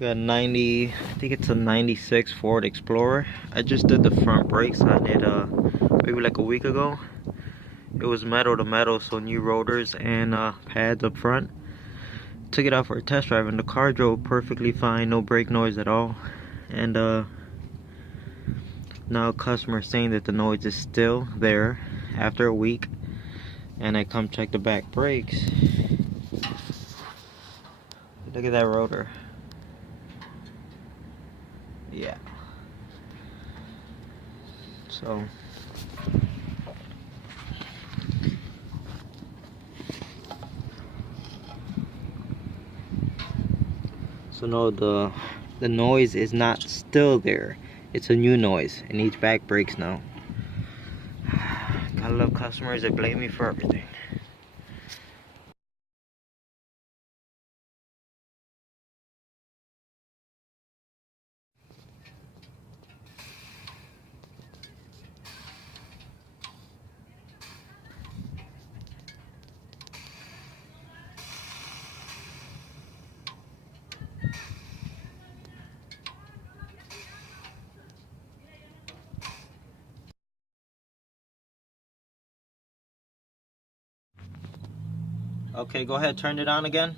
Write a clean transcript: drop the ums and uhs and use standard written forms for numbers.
Got 90, I think it's a 96 Ford Explorer. I just did the front brakes on it maybe like a week ago. It was metal to metal, so new rotors and pads up front. Took it out for a test drive and the car drove perfectly fine, no brake noise at all. And now customer saying that the noise is still there after a week. And I come check the back brakes. Look at that rotor. Yeah. So no, the noise is not still there. It's a new noise. It needs back brakes now. Gotta love customers that blame me for everything. Okay, go ahead, turn it on again.